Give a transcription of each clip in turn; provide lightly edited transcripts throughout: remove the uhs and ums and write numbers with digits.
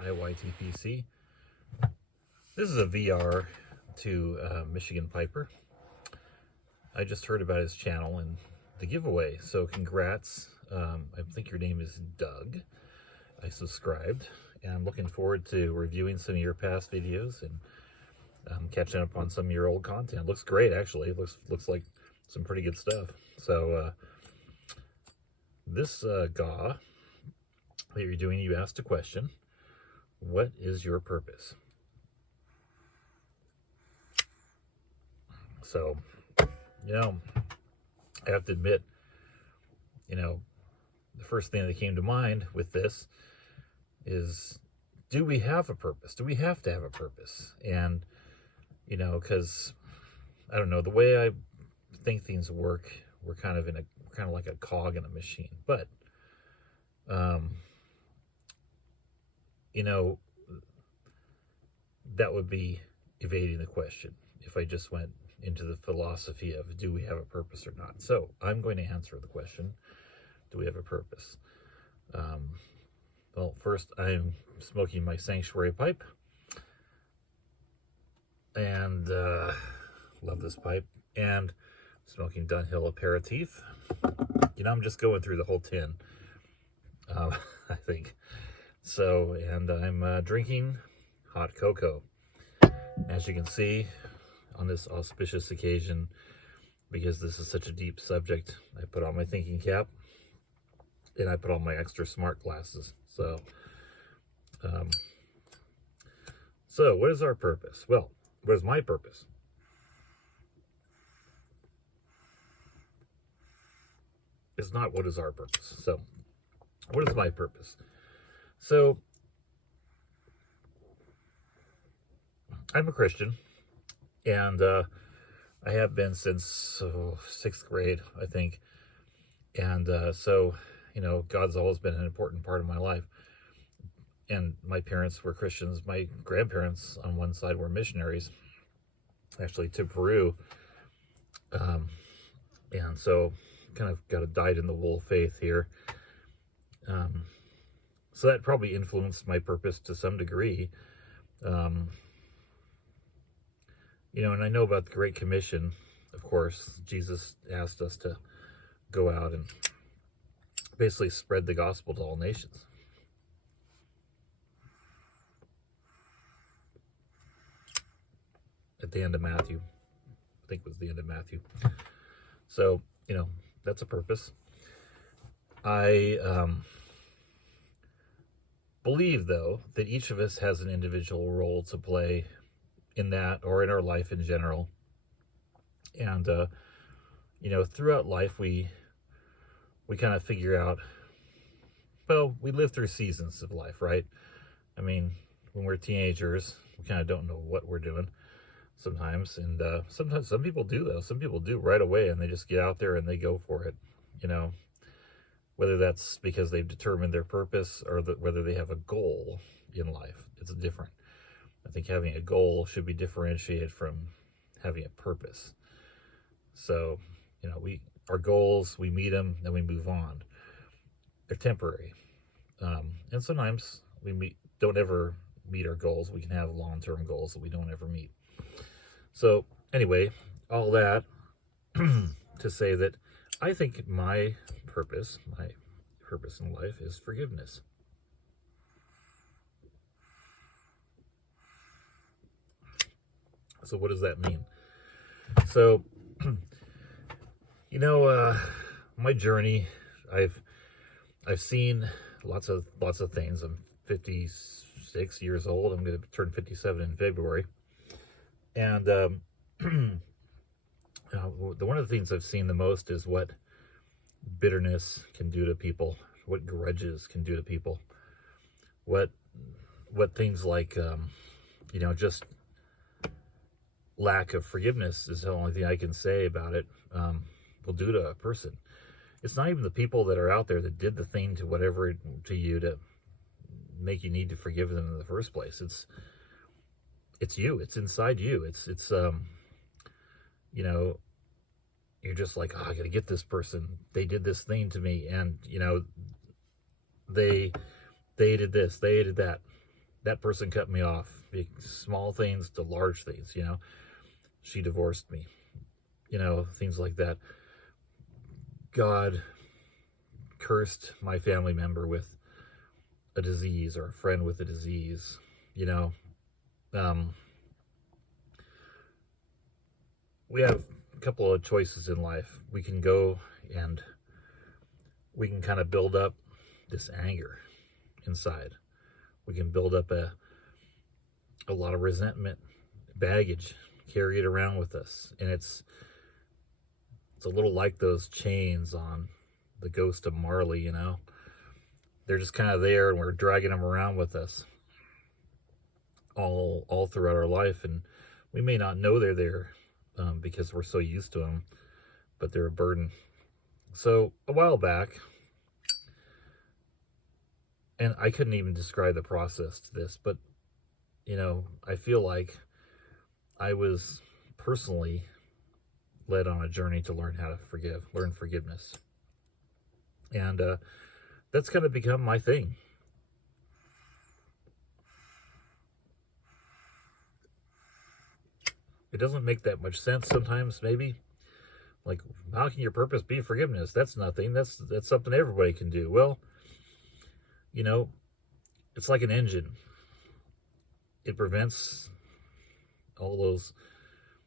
Hi, YTPC. This is a VR to Michigan Piper. I just heard about his channel and the giveaway, so congrats. I think your name is Doug. I subscribed, and I'm looking forward to reviewing some of your past videos and catching up on some of your old content. Looks great, actually. It looks like some pretty good stuff. So this GAW that you're doing, you asked a question. What is your purpose? So, I have to admit, the first thing that came to mind with this is, do we have a purpose? Do we have to have a purpose? And, because, I don't know, the way I think things work, we're kind of like a cog in a machine. But, that would be evading the question if I just went into the philosophy of, do we have a purpose or not? So I'm going to answer the question, do we have a purpose? Well, first, I'm smoking my Sanctuary pipe, and love this pipe, and smoking Dunhill Aperitif. I'm just going through the whole tin, I think. So, and I'm drinking hot cocoa. As you can see, on this auspicious occasion, because this is such a deep subject, I put on my thinking cap, and I put on my extra smart glasses. So, what is our purpose? Well, what is my purpose? It's not what is our purpose. So, what is my purpose? So, I'm a Christian, and I have been since 6th grade, I think. And so, God's always been an important part of my life. And my parents were Christians. My grandparents on one side were missionaries, actually to Peru. And so kind of got a dyed-in-the-wool faith here. So that probably influenced my purpose to some degree. And I know about the Great Commission, of course. Jesus asked us to go out and basically spread the gospel to all nations. At the end of Matthew, I think it was the end of Matthew. So, that's a purpose. I believe, though, that each of us has an individual role to play in that, or in our life in general. And throughout life we kind of figure out, well, we live through seasons of life, right? I mean, when we're teenagers, we kind of don't know what we're doing sometimes, and sometimes some people do, though. Some people do right away, and they just get out there and they go for it, whether that's because they've determined their purpose or whether they have a goal in life. It's different. I think having a goal should be differentiated from having a purpose. So, our goals, we meet them, then we move on. They're temporary. And sometimes we don't ever meet our goals. We can have long-term goals that we don't ever meet. So, anyway, all that to say that I think my purpose in life is forgiveness. So what does that mean? So, my journey, I've seen lots of things. I'm 56 years old. I'm going to turn 57 in February. And one of the things I've seen the most is what bitterness can do to people, what grudges can do to people, what things like, just lack of forgiveness is the only thing I can say about it, will do to a person. It's not even the people that are out there that did the thing to you to make you need to forgive them in the first place. It's you. It's inside you. It's you're just like, oh, I gotta get this person. They did this thing to me, and they did this, they did that. that person cut me off. Big, small things to large things, you know. She divorced me, you know, things like that. God cursed my family member with a disease, or a friend with a disease, you know. Um, we have a couple of choices in life. We can go and we can kind of build up this anger inside. We can build up a lot of resentment, baggage, carry it around with us. And it's a little like those chains on the Ghost of Marley, you know. They're just kind of there, and we're dragging them around with us all throughout our life, and we may not know they're there because we're so used to them, but they're a burden. So a while back, and I couldn't even describe the process to this, but you know, I feel like I was personally led on a journey to learn how to forgive, learn forgiveness. And that's kind of become my thing. It doesn't make that much sense sometimes, maybe. Like, how can your purpose be forgiveness? That's nothing. That's something everybody can do. Well, you know, it's like an engine. It prevents all those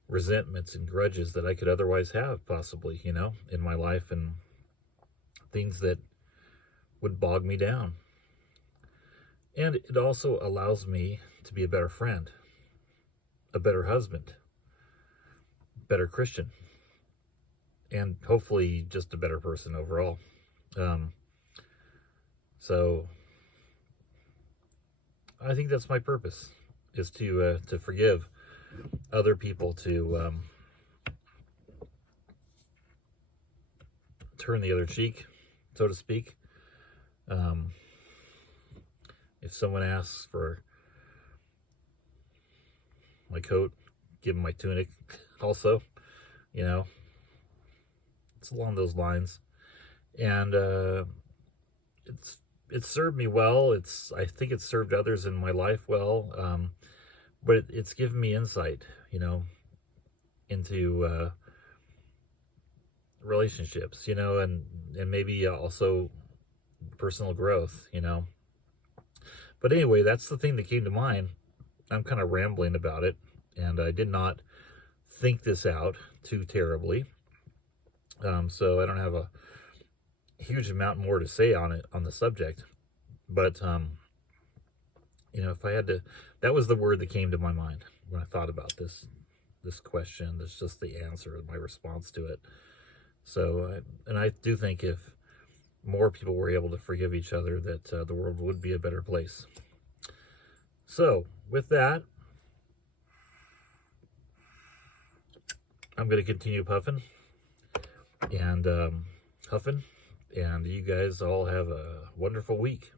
resentments and grudges that I could otherwise have, possibly, you know, in my life, and things that would bog me down. And it also allows me to be a better friend, a better husband, better Christian, and hopefully just a better person overall. So I think that's my purpose, is to forgive other people, to turn the other cheek, so to speak. If someone asks for my coat, give them my tunic also, you know. It's along those lines. And it's served me well. I think it's served others in my life well. But it's given me insight, you know, into relationships, you know, and maybe also personal growth, you know. But anyway, that's the thing that came to mind. I'm kind of rambling about it, and I did not think this out too terribly. So I don't have a huge amount more to say on it, on the subject. But you know, if I had to, that was the word that came to my mind when I thought about this question. That's just the answer, my response to it. So, and I do think if more people were able to forgive each other, that the world would be a better place. So, with that, I'm going to continue puffing and huffing, and you guys all have a wonderful week.